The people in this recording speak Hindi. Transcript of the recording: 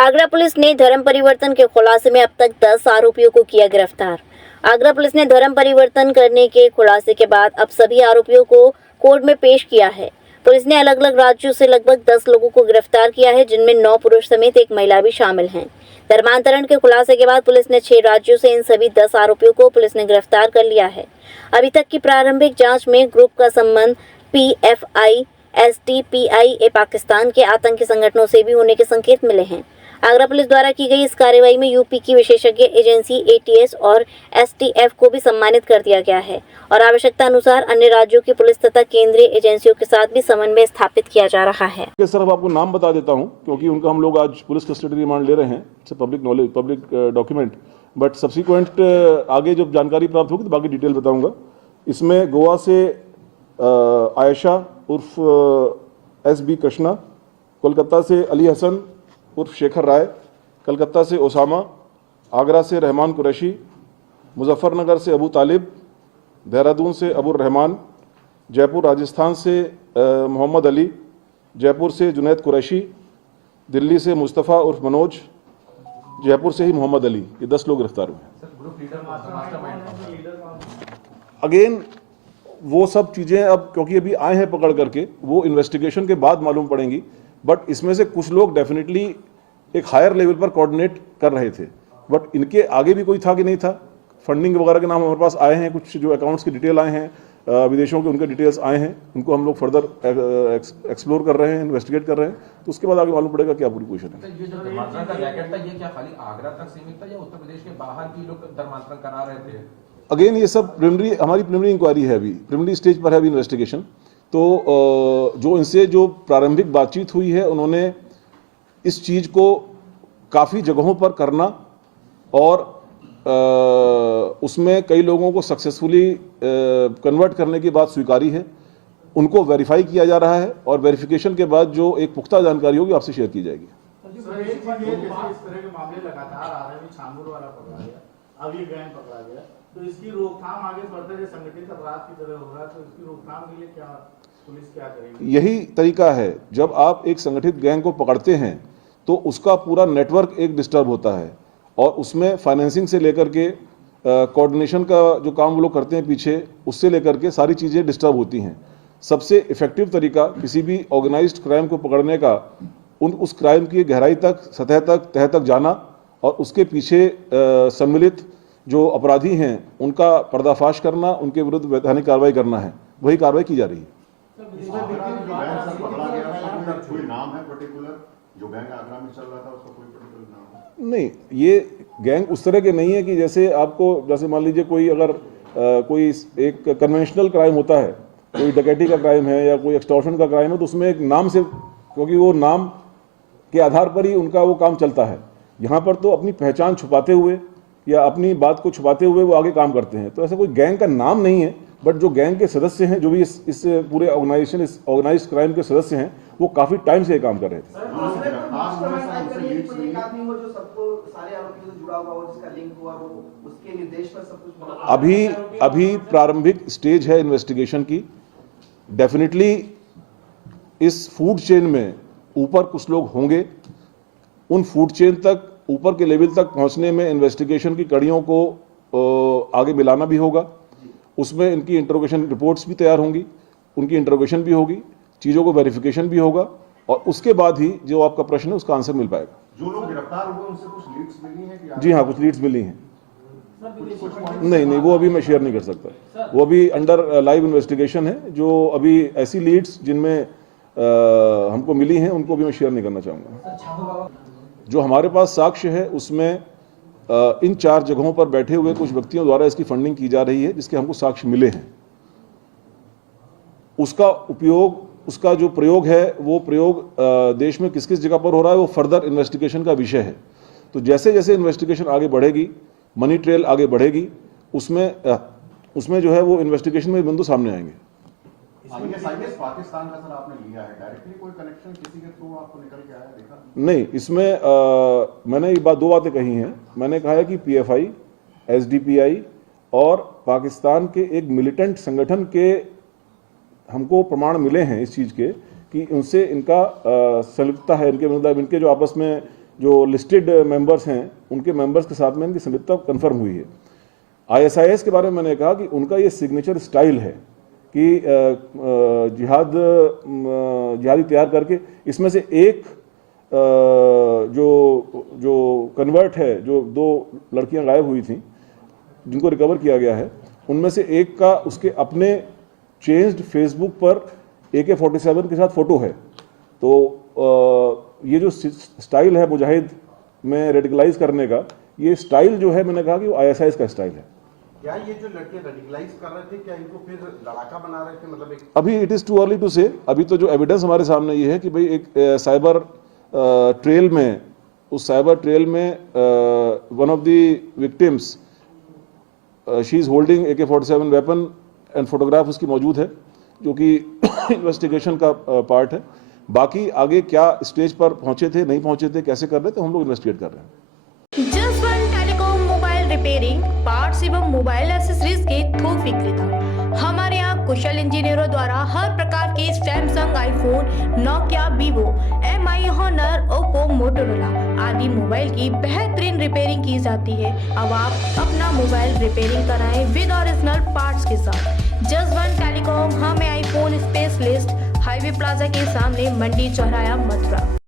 आगरा पुलिस ने धर्म परिवर्तन के खुलासे में अब तक 10 आरोपियों को किया गिरफ्तार। आगरा पुलिस ने धर्म परिवर्तन करने के खुलासे के बाद अब सभी आरोपियों को कोर्ट में पेश किया है। पुलिस ने अलग अलग राज्यों से लगभग 10 लोगों को गिरफ्तार किया है, जिनमें 9 पुरुष समेत एक महिला भी शामिल हैं। धर्मांतरण के खुलासे के बाद पुलिस ने 6 राज्यों से इन सभी 10 आरोपियों को पुलिस ने गिरफ्तार कर लिया है। अभी तक की प्रारंभिक जांच में ग्रुप का संबंध PFI, STPIA पाकिस्तान के आतंकी संगठनों से भी होने के संकेत मिले हैं। आगरा पुलिस द्वारा की गई इस कार्रवाई में यूपी की विशेषज्ञ एजेंसी ATS और STF को भी सम्मानित कर दिया गया है और आवश्यकता अनुसार अन्य राज्यों की पुलिस तथा केंद्रीय एजेंसियों के साथ भी समन्वय स्थापित किया जा रहा है। सर, अब आपको नाम बता देता हूं क्योंकि उनका हम लोग आज पुलिस कस्टडी रिमांड ले रहे हैं। It's public knowledge, public document, but subsequent आगे जब जानकारी प्राप्त होगी तो बाकी डिटेल बताऊंगा। इसमें गोवा से आयशा उर्फ SB कृष्णा, कोलकाता से अली हसन उर्फ शेखर राय, कलकत्ता से ओसामा, आगरा से रहमान कुरैशी, मुजफ्फरनगर से अबू तालिब, देहरादून से अबुर रहमान, जयपुर राजस्थान से मोहम्मद अली, जयपुर से जुनैद कुरैशी, दिल्ली से मुस्तफ़ा उर्फ मनोज, जयपुर से ही मोहम्मद अली। ये 10 लोग गिरफ्तार हुए। अगेन वो सब चीज़ें अब क्योंकि अभी आए हैं पकड़ करके, वो इन्वेस्टिगेशन के बाद मालूम पड़ेंगी, बट इसमें से कुछ लोग डेफिनेटली एक हायर लेवल पर कोऑर्डिनेट कर रहे थे, बट इनके आगे भी कोई था कि नहीं था। फंडिंग वगैरह के नाम हमारे पास आए हैं, कुछ जो अकाउंट्स की डिटेल आए हैं विदेशों के, उनके डिटेल्स आए हैं, उनको हम लोग फर्दर एक्सप्लोर कर रहे हैं, इन्वेस्टिगेट कर रहे हैं, तो उसके बाद आगे मालूम पड़ेगा क्या पूरी पोजीशन है। ये जो धर्मांतरण का रैकेट था, ये क्या खाली आगरा तक सीमित था या उत्तर प्रदेश के बाहर भी लोग धर्मांतरण करा रहे थे? अगेन ये सब हमारी प्रिलिमिनरी इंक्वायरी है, अभी प्रिलिमिनरी स्टेज पर है अभी इन्वेस्टिगेशन। तो जो इनसे जो प्रारंभिक बातचीत हुई है, उन्होंने इस चीज़ को काफ़ी जगहों पर करना और उसमें कई लोगों को सक्सेसफुली कन्वर्ट करने की बात स्वीकारी है। उनको वेरीफाई किया जा रहा है और वेरिफिकेशन के बाद जो एक पुख्ता जानकारी होगी आपसे शेयर की जाएगी। इस तरह के मामले लगातार आ रहे हैं, छांगुर वाला पकड़ा गया, अब ये गैंग पकड़ा गया, तो इसकी रोकथाम आगे बढ़ते हुए संगठित अपराध की तरह हो रहा है, तो इसकी रोकथाम के लिए क्या पुलिस क्या करेगी? यही तरीका है, जब आप एक संगठित गैंग को पकड़ते हैं तो उसका पूरा नेटवर्क एक डिस्टर्ब होता है और उसमें फाइनेंसिंग से लेकर के कोऑर्डिनेशन का जो काम वो लोग करते हैं पीछे, उससे लेकर के सारी चीज़ें डिस्टर्ब होती हैं। सबसे इफेक्टिव तरीका किसी भी ऑर्गेनाइज्ड क्राइम को पकड़ने का उस क्राइम की गहराई तक, सतह तक, तह तक जाना और उसके पीछे सम्मिलित जो अपराधी हैं उनका पर्दाफाश करना, उनके विरुद्ध वैधानिक कार्रवाई करना है। वही कार्रवाई की जा रही है। नहीं, ये गैंग उस तरह के नहीं है कि जैसे मान लीजिए कोई अगर कोई एक कन्वेंशनल क्राइम होता है, कोई डकैती का क्राइम है या कोई एक्सटॉर्शन का क्राइम है, तो उसमें एक नाम से, क्योंकि वो नाम के आधार पर ही उनका वो काम चलता है। यहाँ पर तो अपनी पहचान छुपाते हुए या अपनी बात को छुपाते हुए वो आगे काम करते हैं। तो ऐसा कोई गैंग का नाम नहीं है, बट जो गैंग के सदस्य हैं, जो भी इस पूरे ऑर्गेनाइजेशन, इस ऑर्गेनाइज्ड क्राइम के सदस्य हैं, वो काफी टाइम से ये काम कर रहे थे। अभी प्रारंभिक स्टेज है इन्वेस्टिगेशन की। डेफिनेटली इस फूड चेन में ऊपर कुछ लोग होंगे। उन फूड चेन तक, ऊपर के लेवल तक पहुंचने में इन्वेस्टिगेशन की कड़ियों को आगे मिलाना भी होगा। उसमें इनकी इंटरोगेशन रिपोर्ट्स भी तैयार होंगी, उनकी इंटरोगेशन भी होगी, चीज़ों को वेरिफिकेशन भी होगा और उसके बाद ही जो आपका प्रश्न है उसका आंसर मिल पाएगा। जो लोग गिरफ्तार हुए उनसे कुछ लीड्स मिली हैं कि? जी हाँ, कुछ लीड्स मिली हैं। नहीं, वो अभी मैं शेयर नहीं कर सकता। वो अभी अंडर लाइव इन्वेस्टिगेशन है। जो अभी ऐसी लीड्स जिनमें हमको मिली हैं उनको भी मैं शेयर नहीं करना चाहूँगा। जो हमारे पास साक्ष्य है उसमें इन 4 जगहों पर बैठे हुए कुछ व्यक्तियों द्वारा इसकी फंडिंग की जा रही है, जिसके हमको साक्ष्य मिले हैं। उसका जो प्रयोग है, वो प्रयोग देश में किस किस जगह पर हो रहा है, वो फर्दर इन्वेस्टिगेशन का विषय है। तो जैसे जैसे इन्वेस्टिगेशन आगे बढ़ेगी, मनी ट्रेल आगे बढ़ेगी, उसमें जो है वो इन्वेस्टिगेशन में बिंदु सामने आएंगे। पाकिस्तान का सर आपने लिया है, डायरेक्टली कोई कनेक्शन किसी के थ्रू आपको निकल के आया, देखा? नहीं, इसमें मैंने ये 2 बातें कही हैं। मैंने कहा है कि PFI, SDPI और पाकिस्तान के एक मिलिटेंट संगठन के हमको प्रमाण मिले हैं इस चीज़ के कि उनसे इनका संलिप्तता है, इनके मतलब इनके जो आपस में जो लिस्टेड मेंबर्स हैं उनके मेंबर्स के साथ में इनकी संलिप्तता कंफर्म हुई है। ISIS के बारे में मैंने कहा कि उनका ये सिग्नेचर स्टाइल है कि जिहादी तैयार करके इसमें से एक जो कन्वर्ट है, जो 2 लड़कियां गायब हुई थी जिनको रिकवर किया गया है, उनमें से एक का उसके अपने चेंज्ड फेसबुक पर AK-47 के साथ फोटो है। तो ये जो स्टाइल है मुजाहिद में रेडिकलाइज करने का, ये स्टाइल जो है मैंने कहा कि वो ISIS का स्टाइल है। क्या ये जो लड़के रेडिकलाइज कर रहे थे, क्या इनको फिर लड़ाका बना रहे थे? मतलब एक अभी it is too early to say. अभी तो जो एविडेंस हमारे सामने ये है कि भाई एक साइबर ट्रेल में, उस साइबर ट्रेल में one of the victims she is holding AK-47 weapon and photograph उसकी मौजूद है, जो कि इन्वेस्टिगेशन का पार्ट है। बाकी आगे क्या स्टेज पर पहुंचे थे, नहीं पहुंचे थे, कैसे कर रहे थे, हम लोग इन्वेस्टिगेट कर रहे हैं। Jaswant telecom mobile repairing, parts एवं मोबाइल एक्सेसरीज के थोक विक्रेता। हमारे यहाँ कुशल इंजीनियरों द्वारा हर प्रकार के Samsung, iPhone, Nokia, Vivo, MI, Honor, Oppo, Motorola आदि मोबाइल की बेहतरीन रिपेयरिंग की जाती है। अब आप अपना मोबाइल रिपेयरिंग कराएं विद ओरिजिनल पार्ट्स के साथ। जसवंत टेलीकॉम, हमें आईफोन स्पेशलिस्ट, हाईवे प्लाजा के सामने, मंडी चौराया, मथुरा।